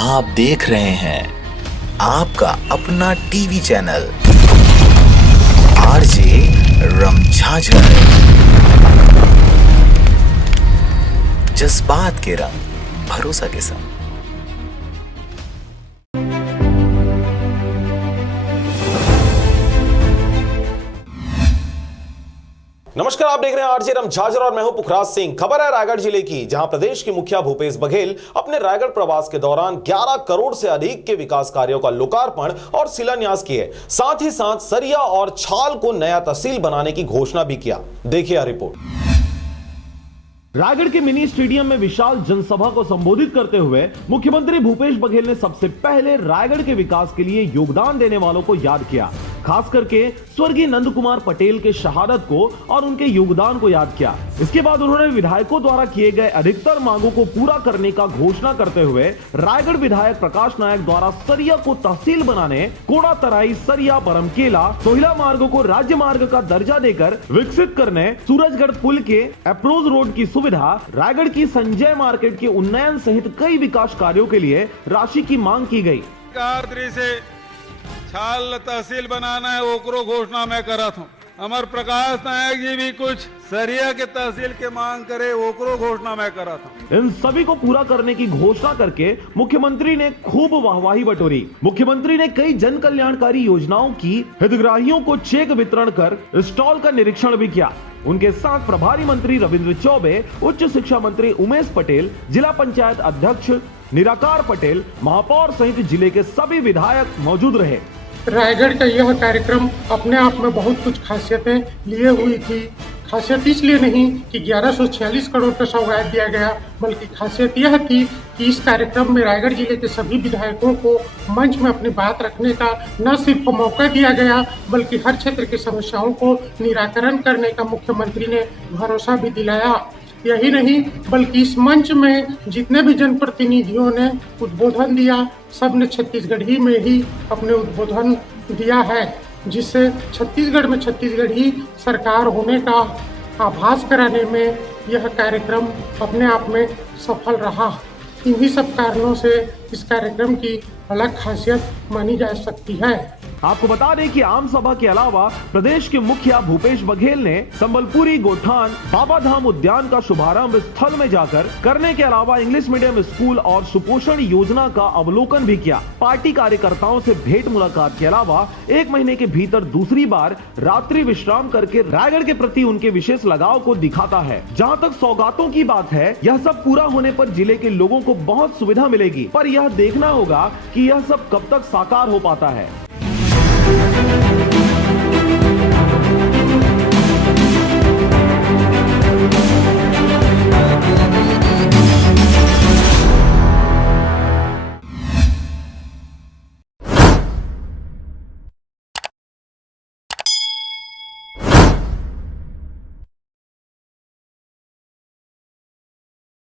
आप देख रहे हैं आपका अपना टीवी चैनल आरजे रमझाझर। जज्बात के रंग, भरोसा के संग। नमस्कार, आप देख रहे हैं आरजे रमझाझर और मैं हूं पुखराज सिंह। खबर है रायगढ़ जिले की, जहां प्रदेश के मुखिया भूपेश बघेल अपने रायगढ़ प्रवास के दौरान 11 करोड़ से अधिक के विकास कार्यों का लोकार्पण और शिलान्यास किए। साथ ही साथ सरिया और छाल को नया तहसील बनाने की घोषणा भी किया। देखिए रिपोर्ट। रायगढ़ के मिनी स्टेडियम में विशाल जनसभा को संबोधित करते हुए मुख्यमंत्री भूपेश बघेल ने सबसे पहले रायगढ़ के विकास के लिए योगदान देने वालों को याद किया, खास करके स्वर्गीय नंद कुमार पटेल के शहादत को और उनके योगदान को याद किया। इसके बाद उन्होंने विधायकों द्वारा किए गए अधिकतर मांगों को पूरा करने का घोषणा करते हुए रायगढ़ विधायक प्रकाश नायक द्वारा सरिया को तहसील बनाने, कोड़ा तराई सरिया बरमकेला सोहिला मार्गों को राज्य मार्ग का दर्जा देकर विकसित करने, सूरजगढ़ पुल के अप्रोच रोड की सुविधा, रायगढ़ की संजय मार्केट के उन्नयन सहित कई विकास कार्यों के लिए राशि की मांग की गई। छाल तहसील बनाना है, ओकरो घोषणा मैं करत हूँ। अमर प्रकाश नायक जी भी कुछ सरिया के तहसील के मांग करे, ओकरो घोषणा मैं करत हूँ। इन सभी को पूरा करने की घोषणा करके मुख्यमंत्री ने खूब वाहवाही बटोरी। मुख्यमंत्री ने कई जन कल्याणकारी योजनाओं की हितग्राहियों को चेक वितरण कर स्टॉल का निरीक्षण भी किया। उनके साथ प्रभारी मंत्री रविंद्र चौबे, उच्च शिक्षा मंत्री उमेश पटेल, जिला पंचायत अध्यक्ष निराकार पटेल, महापौर सहित जिले के सभी विधायक मौजूद रहे। रायगढ़ का यह कार्यक्रम अपने आप में बहुत कुछ खासियतें लिए हुई थी। खासियत इसलिए नहीं कि 1146 करोड़ का सौगात दिया गया, बल्कि खासियत यह थी कि इस कार्यक्रम में रायगढ़ जिले के सभी विधायकों को मंच में अपनी बात रखने का न सिर्फ मौका दिया गया, बल्कि हर क्षेत्र की समस्याओं को निराकरण करने का मुख्यमंत्री ने भरोसा भी दिलाया। यही नहीं, बल्कि इस मंच में जितने भी जनप्रतिनिधियों ने उद्बोधन दिया, सब ने छत्तीसगढ़ी में ही अपने उद्बोधन दिया है, जिससे छत्तीसगढ़ में छत्तीसगढ़ी सरकार होने का आभास कराने में यह कार्यक्रम अपने आप में सफल रहा। इन्हीं सब कारणों से इस कार्यक्रम की अलग खासियत मानी जा सकती है। आपको बता दें कि आम सभा के अलावा प्रदेश के मुखिया भूपेश बघेल ने संबलपुरी गोठान बाबा धाम उद्यान का शुभारंभ स्थल में जाकर करने के अलावा इंग्लिश मीडियम स्कूल और सुपोषण योजना का अवलोकन भी किया। पार्टी कार्यकर्ताओं से भेंट मुलाकात के अलावा 1 महीने के भीतर दूसरी बार रात्रि विश्राम करके रायगढ़ के प्रति उनके विशेष लगाव को दिखाता है। जहाँ तक सौगातों की बात है, यह सब पूरा होने पर जिले के लोगों को बहुत सुविधा मिलेगी, पर यह देखना होगा कि यह सब कब तक साकार हो पाता है।